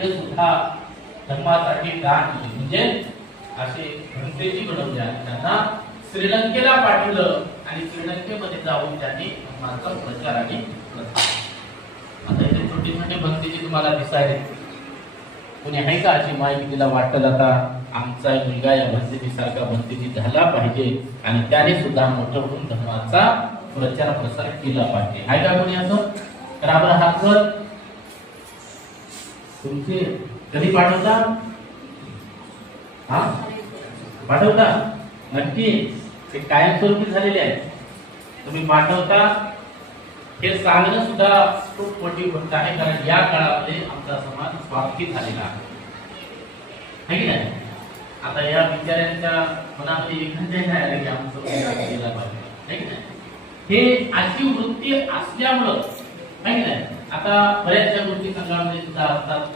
हे सुद्धा धर्मासाठी दान दिले म्हणजे असे भंतेजी बनवले आणि त्यांना श्रीलंकेला पाठवलं आणि श्रीलंकेमध्ये जाऊन त्यांनी धर्माचा प्रचार आणि आता इथे छोटी छोटी भक्तीची तुम्हाला दिसायले. कोणी आहे का अशी माहिती तिला वाटत आता? आमचा मुलगा या भंतेजी सारखा झाला पाहिजे आणि त्याने सुद्धा मोठं होऊन धर्माचा प्रचार प्रसार केला पाहिजे. आहे का कोणी असं? तर आपण हात तुमचे कधी पाठवता? हा? पाठवता? नक्की. ते कायमस्वरूपी झालेले आहे तुम्ही पाठवता? हे सांगणं सुद्धा खूप मोठी गोष्ट आहे कारण या काळामध्ये आमचा समाज स्वार्थी झालेला आहे. है की नाही? आता या विचारांच्या मनामध्ये एखाद्या काय आलं की आमचं केला पाहिजे. है हे अशी वृत्ती असल्यामुळं है नाही? आता बऱ्याचशा गोष्टी संघामध्ये सुद्धा असतात.